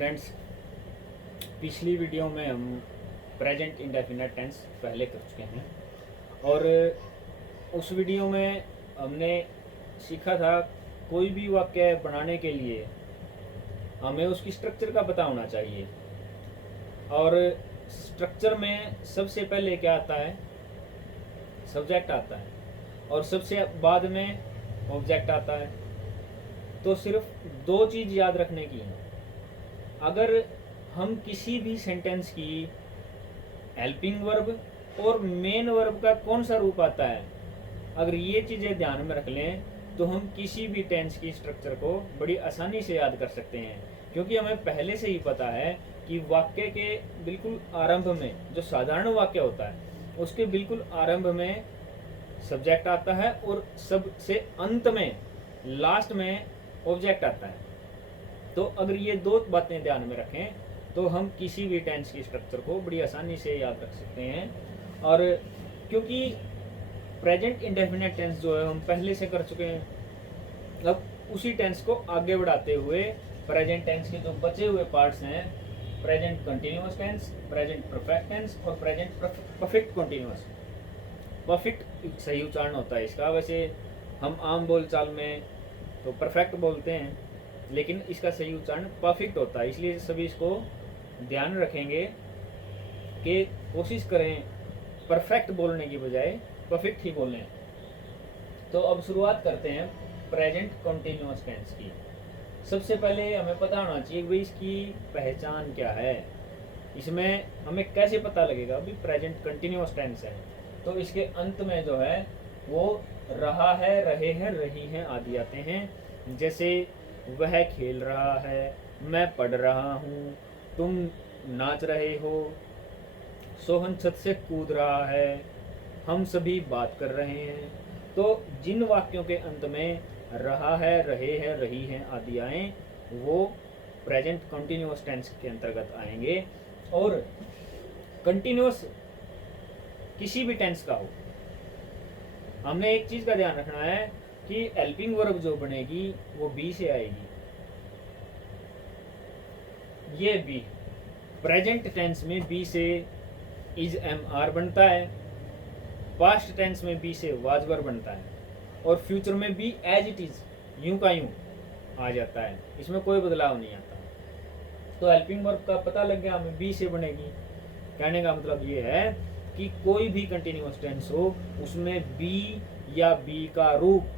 Students, पिछली video में हम प्रेजेंट इंडेफिनिट टेंस पहले कर चुके हैं और उस वीडियो में हमने सीखा था कोई भी वाक्य बनाने के लिए हमें उसकी स्ट्रक्चर का पता होना चाहिए। और स्ट्रक्चर में सबसे पहले क्या आता है? सब्जेक्ट आता है और सबसे बाद में ऑब्जेक्ट आता है। तो सिर्फ दो चीज़ याद रखने की है। अगर हम किसी भी सेंटेंस की हेल्पिंग वर्ब और मेन वर्ब का कौन सा रूप आता है, अगर ये चीज़ें ध्यान में रख लें तो हम किसी भी टेंस की स्ट्रक्चर को बड़ी आसानी से याद कर सकते हैं, क्योंकि हमें पहले से ही पता है कि वाक्य के बिल्कुल आरंभ में, जो साधारण वाक्य होता है उसके बिल्कुल आरंभ में सब्जेक्ट आता है और सबसे अंत में, लास्ट में ऑब्जेक्ट आता है। तो अगर ये दो बातें ध्यान में रखें तो हम किसी भी टेंस की स्ट्रक्चर को बड़ी आसानी से याद रख सकते हैं। और क्योंकि प्रेजेंट इंडेफिनिट टेंस जो है हम पहले से कर चुके हैं, अब उसी टेंस को आगे बढ़ाते हुए प्रेजेंट टेंस के जो बचे हुए पार्ट्स हैं, present continuous tense, present perfect tense और प्रेजेंट परफेक्ट कंटिन्यूअस। परफेक्ट सही उच्चारण होता है इसका, वैसे हम आम बोलचाल में तो परफेक्ट बोलते हैं, लेकिन इसका सही उच्चारण परफेक्ट होता है। इसलिए सभी इसको ध्यान रखेंगे कि कोशिश करें परफेक्ट बोलने की बजाय परफेक्ट ही बोलें। तो अब शुरुआत करते हैं प्रेजेंट कंटिन्यूअस टेंस की। सबसे पहले हमें पता होना चाहिए कि इसकी पहचान क्या है, इसमें हमें कैसे पता लगेगा। अभी प्रेजेंट कंटिन्यूअस टेंस है तो इसके अंत में जो है वो रहा है, रहे हैं, रही हैं आदि आते हैं। जैसे वह खेल रहा है, मैं पढ़ रहा हूँ, तुम नाच रहे हो, सोहन छत से कूद रहा है, हम सभी बात कर रहे हैं। तो जिन वाक्यों के अंत में रहा है, रहे हैं, रही हैं आदि आए वो प्रेजेंट कंटिन्यूअस टेंस के अंतर्गत आएंगे। और कंटिन्यूअस किसी भी टेंस का हो, हमने एक चीज़ का ध्यान रखना है कि हेल्पिंग वर्ब जो बनेगी वो बी से आएगी। ये बी प्रेजेंट टेंस में बी से इज एम आर बनता है, पास्ट टेंस में बी से वाज वर बनता है और फ्यूचर में बी एज इट इज, यूं का यूं आ जाता है, इसमें कोई बदलाव नहीं आता। तो हेल्पिंग वर्ब का पता लग गया हमें बी से बनेगी। कहने का मतलब ये है कि कोई भी कंटिन्यूअस टेंस हो उसमें बी या बी का रूप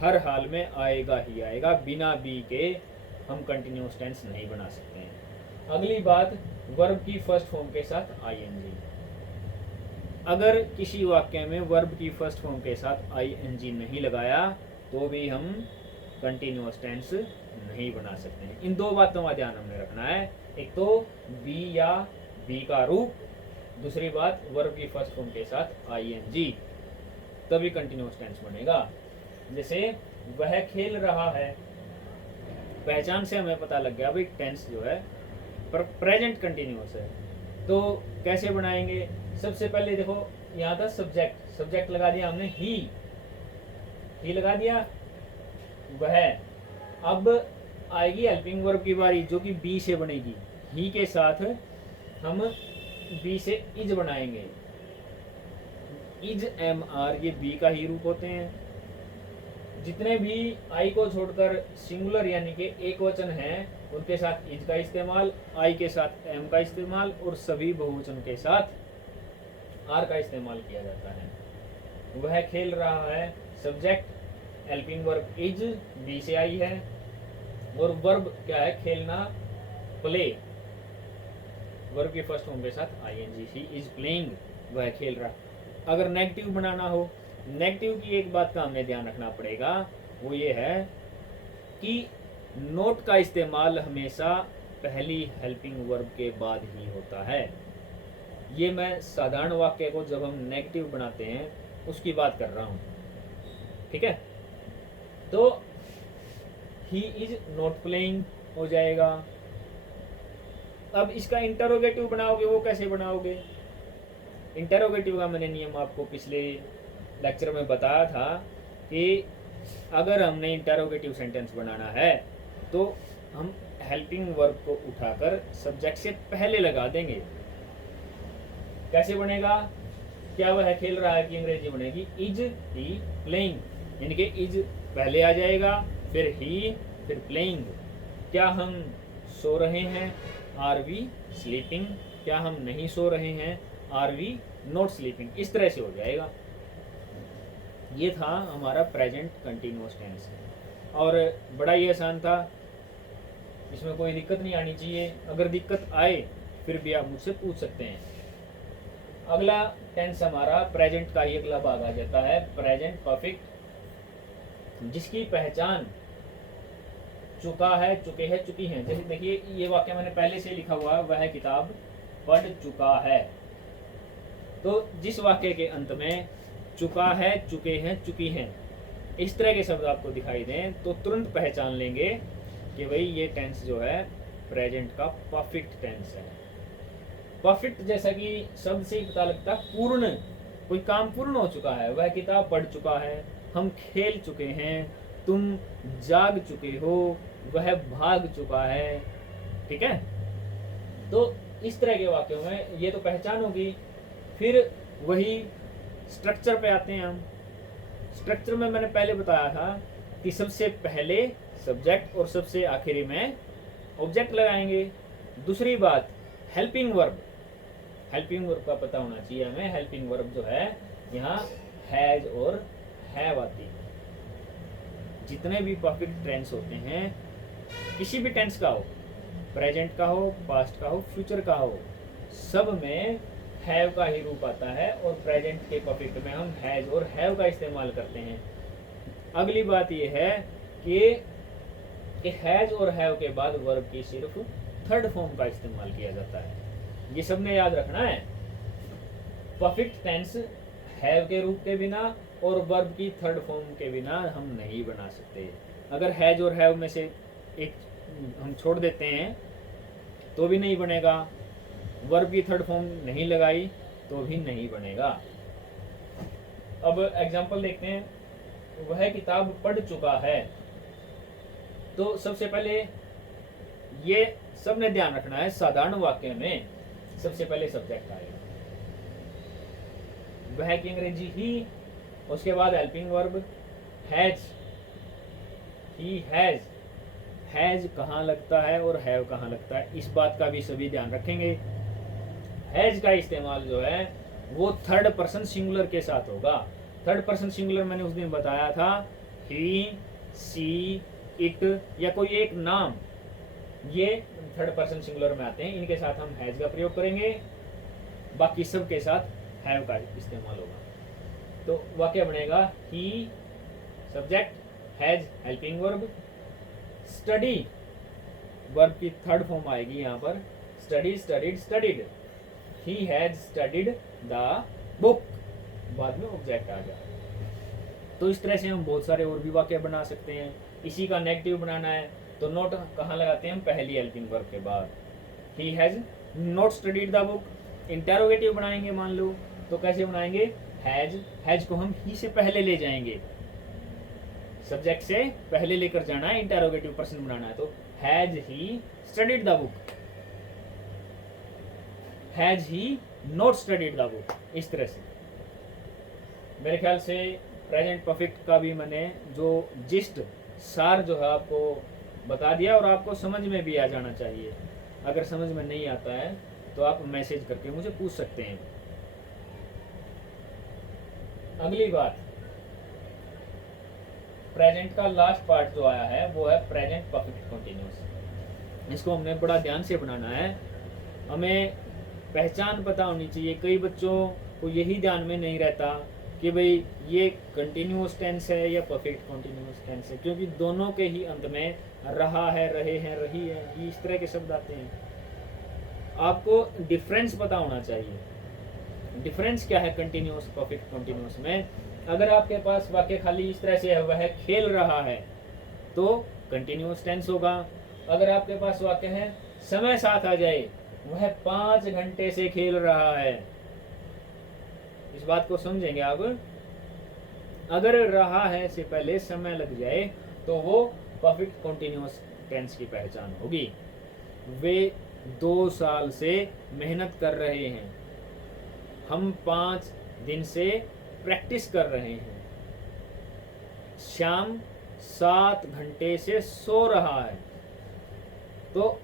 हर हाल में आएगा ही आएगा। बिना बी के हम कंटिन्यूअस टेंस नहीं बना सकते हैं। अगली बात, वर्ब की फर्स्ट फॉर्म के साथ आईएनजी। अगर किसी वाक्य में वर्ब की फर्स्ट फॉर्म के साथ आईएनजी नहीं लगाया तो भी हम कंटिन्यूअस टेंस नहीं बना सकते हैं। इन दो बातों का ध्यान हमने रखना है, एक तो बी या बी का रूप, दूसरी बात वर्ब की फर्स्ट फॉर्म के साथ आईएनजी, तभी कंटिन्यूअस टेंस बनेगा। जैसे वह खेल रहा है, पहचान से हमें पता लग गया भाई टेंस जो है पर प्रेजेंट कंटिन्यूअस है। तो कैसे बनाएंगे? सबसे पहले देखो यहाँ था सब्जेक्ट, सब्जेक्ट लगा दिया हमने ही लगा दिया वह। अब आएगी हेल्पिंग वर्ब की बारी जो कि बी से बनेगी। ही के साथ हम बी से इज बनाएंगे। इज एम आर ये बी का ही रूप होते हैं। जितने भी आई को छोड़कर सिंगुलर यानी कि एक वचन हैं उनके साथ इज का इस्तेमाल, आई के साथ एम का इस्तेमाल और सभी बहुवचन के साथ आर का इस्तेमाल किया जाता है। वह खेल रहा है, subject helping verb is be से आई है और वर्ब क्या है? खेलना, प्ले, वर्ब के फर्स्ट फॉर्म के साथ आईएनजी। ही इज प्लेइंग, वह खेल रहा। अगर नेगेटिव बनाना हो, नेगेटिव की एक बात का हमें ध्यान रखना पड़ेगा, वो ये है कि नोट का इस्तेमाल हमेशा पहली हेल्पिंग वर्ब के बाद ही होता है। ये मैं साधारण वाक्य को जब हम नेगेटिव बनाते हैं उसकी बात कर रहा हूँ, ठीक है? तो ही इज नॉट प्लेइंग हो जाएगा। अब इसका इंटरोगेटिव बनाओगे, वो कैसे बनाओगे? इंटरोगेटिव का मैंने नियम आपको पिछले लेक्चर में बताया था कि अगर हमने इंटरोगेटिव सेंटेंस बनाना है तो हम हेल्पिंग वर्ब को उठाकर सब्जेक्ट से पहले लगा देंगे। कैसे बनेगा? क्या वह खेल रहा है की अंग्रेजी बनेगी इज ही प्लेइंग, यानी कि इज पहले आ जाएगा, फिर ही, फिर प्लेइंग। क्या हम सो रहे हैं? Are we sleeping. क्या हम नहीं सो रहे हैं? Are we not sleeping. इस तरह से हो जाएगा। ये था हमारा प्रेजेंट कंटिन्यूअस टेंस और बड़ा ही आसान था, इसमें कोई दिक्कत नहीं आनी चाहिए। अगर दिक्कत आए फिर भी आप मुझसे पूछ सकते हैं। अगला टेंस हमारा प्रेजेंट का ही अगला भाग आ जाता है, प्रेजेंट परफेक्ट, जिसकी पहचान चुका है, चुके हैं, चुकी हैं। जैसे देखिए ये वाक्य मैंने पहले से लिखा हुआ है, वह किताब पढ़ चुका है। तो जिस वाक्य के अंत में चुका है, चुके हैं, चुकी हैं, इस तरह के शब्द आपको दिखाई दें तो तुरंत पहचान लेंगे कि भाई ये टेंस जो है प्रेजेंट का परफेक्ट टेंस है। परफेक्ट जैसा कि शब्द से ही पता लगता है पूर्ण, कोई काम पूर्ण हो चुका है। वह किताब पढ़ चुका है, हम खेल चुके हैं, तुम जाग चुके हो, वह भाग चुका है। ठीक है, तो इस तरह के वाक्यों में ये तो पहचान होगी। फिर वही स्ट्रक्चर पे आते हैं हम। स्ट्रक्चर में मैंने पहले बताया था कि सबसे पहले सब्जेक्ट और सबसे आखिरी में ऑब्जेक्ट लगाएंगे। दूसरी बात हेल्पिंग वर्ब, हेल्पिंग वर्ब का पता होना चाहिए हमें। हेल्पिंग वर्ब जो है यहाँ हैज और हैव आती है। जितने भी परफेक्ट टेंस होते हैं, किसी भी टेंस का हो, प्रेजेंट का हो, पास्ट का हो, फ्यूचर का हो, सब में हैव का ही रूप आता है और प्रेजेंट के परफेक्ट में हम हैज और हैव का इस्तेमाल करते हैं। अगली बात यह है कि हैज और हैव के बाद वर्ब की सिर्फ थर्ड फॉर्म का इस्तेमाल किया जाता है। ये सब ने याद रखना है। परफेक्ट टेंस हैव के रूप के बिना और वर्ब की थर्ड फॉर्म के बिना हम नहीं बना सकते। अगर हैज और हैव में से एक हम छोड़ देते हैं तो भी नहीं बनेगा, वर्ब की थर्ड फॉर्म नहीं लगाई तो भी नहीं बनेगा। अब एग्जांपल देखते हैं। वह किताब पढ़ चुका है, तो सबसे पहले ये सबने ध्यान रखना है, साधारण वाक्य में सबसे पहले सब्जेक्ट आएगा, वह की अंग्रेजी ही, उसके बाद helping verb has, he has. Has कहाँ लगता है और हैव कहाँ लगता है, इस बात का भी सभी ध्यान रखेंगे। हैज का इस्तेमाल जो है वो थर्ड पर्सन सिंगुलर के साथ होगा। थर्ड पर्सन सिंगुलर मैंने उस दिन बताया था, ही, सी, इट या कोई एक नाम, ये थर्ड पर्सन सिंगुलर में आते हैं। इनके साथ हम हैज का प्रयोग करेंगे, बाकी सब के साथ हैव का इस्तेमाल होगा। तो वाक्य बनेगा he subject, has helping verb, study verb की थर्ड फॉर्म आएगी यहाँ पर, study, studied, studied. He has studied the book, बाद में ऑब्जेक्ट आ जाएगा। तो इस तरह से हम बहुत सारे और भी वाक्य बना सकते हैं। इसी का नेगेटिव बनाना है तो नॉट कहाँ लगाते हैं हम, पहली हेल्पिंग वर्ब के बाद। He has not studied the book. Interrogative बनाएंगे मान लो तो कैसे बनाएंगे, हैज, हैज को हम ही से पहले ले जाएंगे, सब्जेक्ट से पहले लेकर जाना है, इंटेरोगेटिव पर्सन बनाना है। तो has he studied the book, has he not studied the book. इस तरह से मेरे ख्याल से प्रेजेंट परफेक्ट का भी मैंने जो जिस्ट, सार जो है आपको बता दिया और आपको समझ में भी आ जाना चाहिए। अगर समझ में नहीं आता है तो आप मैसेज करके मुझे पूछ सकते हैं। अगली बात, प्रेजेंट का लास्ट पार्ट जो आया है वो है प्रेजेंट परफेक्ट कंटीन्यूअस। इसको हमने बड़ा ध्यान से बनाना है, हमें पहचान पता होनी चाहिए। कई बच्चों को यही ध्यान में नहीं रहता कि भाई ये कंटिन्यूअस टेंस है या परफेक्ट कंटिन्यूअस टेंस है, क्योंकि दोनों के ही अंत में रहा है, रहे हैं, रही है, ये इस तरह के शब्द आते हैं। आपको डिफरेंस पता होना चाहिए। डिफरेंस क्या है कंटिन्यूअस परफेक्ट कंटिन्यूअस में? अगर आपके पास वाक्य खाली इस तरह से है, वह खेल रहा है, तो कंटिन्यूअस टेंस होगा। अगर आपके पास वाक्य है समय साथ आ जाए, वह 5 घंटे से खेल रहा है, इस बात को समझेंगे आप। अगर रहा है से पहले समय लग जाए तो वो परफेक्ट कंटिन्यूअस टेंस की पहचान होगी। वे 2 साल से मेहनत कर रहे हैं। हम 5 दिन से प्रैक्टिस कर रहे हैं। श्याम 7 घंटे से सो रहा है। तो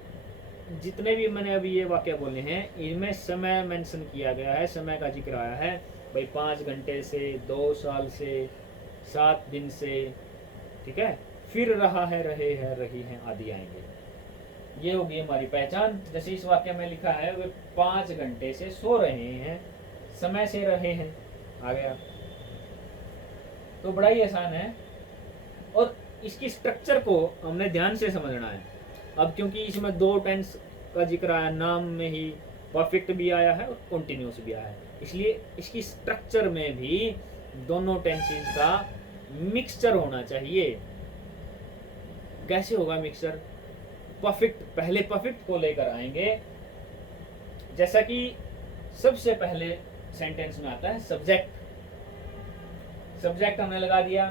जितने भी मैंने अभी ये वाक्य बोले हैं इनमें समय मेंशन किया गया है, समय का जिक्र आया है। भाई 5 घंटे से, 2 साल से, 7 दिन से, ठीक है। फिर रहा है, रहे हैं, रही हैं आदि आएंगे। ये होगी हमारी पहचान। जैसे इस वाक्य में लिखा है वे 5 घंटे से सो रहे हैं, समय से रहे हैं आ गया। तो बड़ा ही आसान है और इसकी स्ट्रक्चर को हमने ध्यान से समझना है। अब क्योंकि इसमें 2 टेंस का जिक्र आया, नाम में ही परफेक्ट भी आया है और कॉन्टिन्यूस भी आया है, इसलिए इसकी स्ट्रक्चर में भी दोनों टेंसेस का मिक्सचर होना चाहिए। कैसे होगा मिक्सचर? परफेक्ट, पहले परफेक्ट को लेकर आएंगे। जैसा कि सबसे पहले सेंटेंस में आता है सब्जेक्ट, सब्जेक्ट हमने लगा दिया।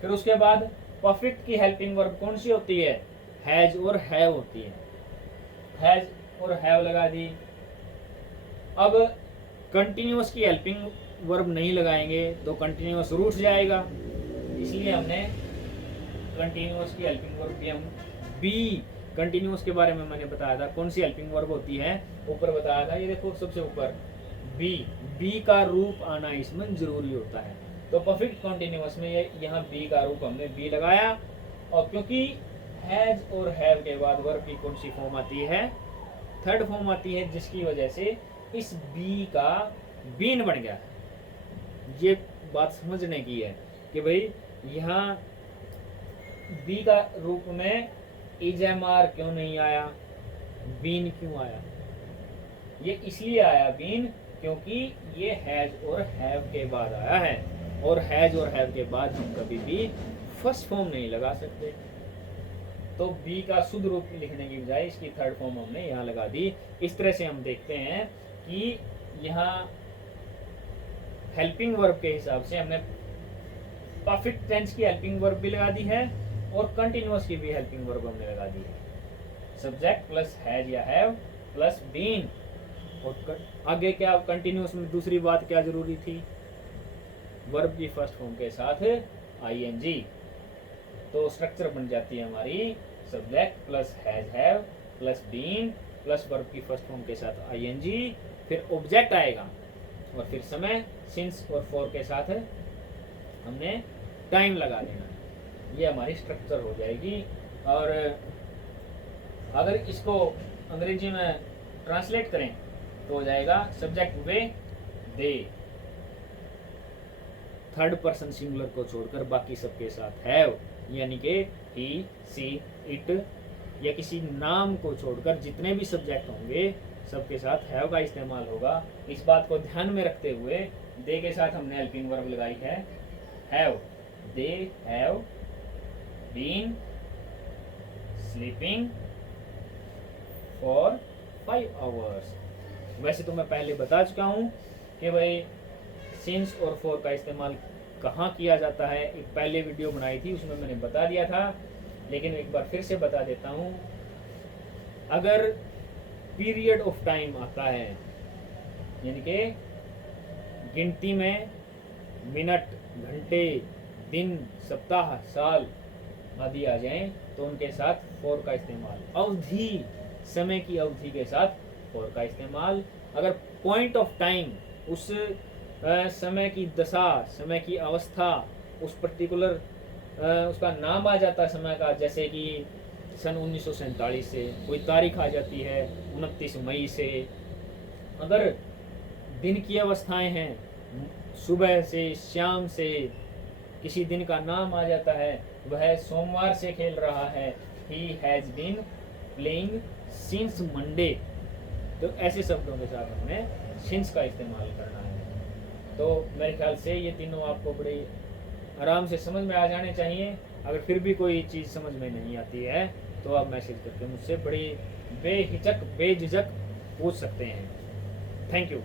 फिर उसके बाद परफेक्ट की हेल्पिंग वर्ब कौन सी होती है? हैज और हैव होती है। हैज और हैव लगा दी। अब कंटिन्यूअस की हेल्पिंग वर्ब नहीं लगाएंगे तो कंटिन्यूअस रूठ जाएगा, इसलिए हमने कंटिन्यूअस की हेल्पिंग वर्ब भी हम बी, कंटिन्यूअस के बारे में मैंने बताया था कौन सी हेल्पिंग वर्ब होती है, ऊपर बताया था। ये देखो सबसे ऊपर बी, बी का रूप आना इसमें जरूरी होता है। तो परफेक्ट कंटिन्यूअस में यहाँ बी का रूप हमने बी लगाया। और क्योंकि हैज और हैव के बाद वर्ब की कौन सी फॉर्म आती है? थर्ड फॉर्म आती है, जिसकी वजह से इस बी का बीन बन गया। ये बात समझने की है कि भाई यहाँ बी का रूप में इजमार क्यों नहीं आया, बीन क्यों आया? ये इसलिए आया बीन क्योंकि ये हैज और हैव के बाद आया है, और हैज और हैव के बाद हम कभी भी फर्स्ट फॉर्म नहीं लगा सकते। तो बी का शुद्ध रूप लिखने की बजाय इसकी थर्ड फॉर्म हमने यहाँ लगा दी। इस तरह से हम देखते हैं कि यहाँ हेल्पिंग वर्ब के हिसाब से हमने परफेक्ट टेंस की हेल्पिंग वर्ब भी लगा दी है और कंटिन्यूअस की भी हेल्पिंग वर्ब हमने लगा दी है। सब्जेक्ट प्लस हैज या हैव प्लस बीन। और आगे क्या कंटिन्यूअस में दूसरी बात क्या जरूरी थी? वर्ब की फर्स्ट फॉर्म के साथ आईएनजी। तो स्ट्रक्चर बन जाती है हमारी subject plus has have plus been plus verb की फर्स्ट फॉर्म के साथ आईएनजी, फिर ऑब्जेक्ट आएगा और फिर समय सिंस और फॉर के साथ हमने टाइम लगा देना। ये हमारी स्ट्रक्चर हो जाएगी। और अगर इसको अंग्रेजी में ट्रांसलेट करें तो हो जाएगा सब्जेक्ट वे, दे, थर्ड पर्सन सिंगुलर को छोड़कर बाकी सबके साथ हैव, यानी कि ही, सी, इट, या किसी नाम को छोड़कर जितने भी सब्जेक्ट होंगे सबके साथ हैव का इस्तेमाल होगा। इस बात को ध्यान में रखते हुए दे के साथ हमने हेल्पिंग वर्ब लगाई है have. They have been sleeping for 5 hours. वैसे तो मैं पहले बता चुका हूँ कि भाई सिंस और फॉर का इस्तेमाल कहाँ किया जाता है। एक पहले वीडियो बनाई थी उसमें मैंने बता दिया था, लेकिन एक बार फिर से बता देता हूँ। अगर पीरियड ऑफ टाइम आता है, यानी कि गिनती में मिनट, घंटे, दिन, सप्ताह, साल आदि आ जाएं, तो उनके साथ फॉर का इस्तेमाल। अवधि, समय की अवधि के साथ फॉर का इस्तेमाल। अगर पॉइंट ऑफ टाइम, उस समय की दशा, समय की अवस्था, उस पर्टिकुलर उसका नाम आ जाता है समय का, जैसे कि सन 1947 से कोई तारीख आ जाती है 29 मई से। अगर दिन की अवस्थाएं हैं, सुबह से, शाम से, किसी दिन का नाम आ जाता है, वह सोमवार से खेल रहा है, he has been playing since Monday. तो ऐसे शब्दों के साथ हमें सिंस का इस्तेमाल करना है। तो मेरे ख्याल से ये तीनों आपको बड़ी आराम से समझ में आ जाने चाहिए। अगर फिर भी कोई चीज़ समझ में नहीं आती है तो आप मैसेज करके मुझसे बड़ी बेहिचक बेझिझक पूछ सकते हैं। Thank you.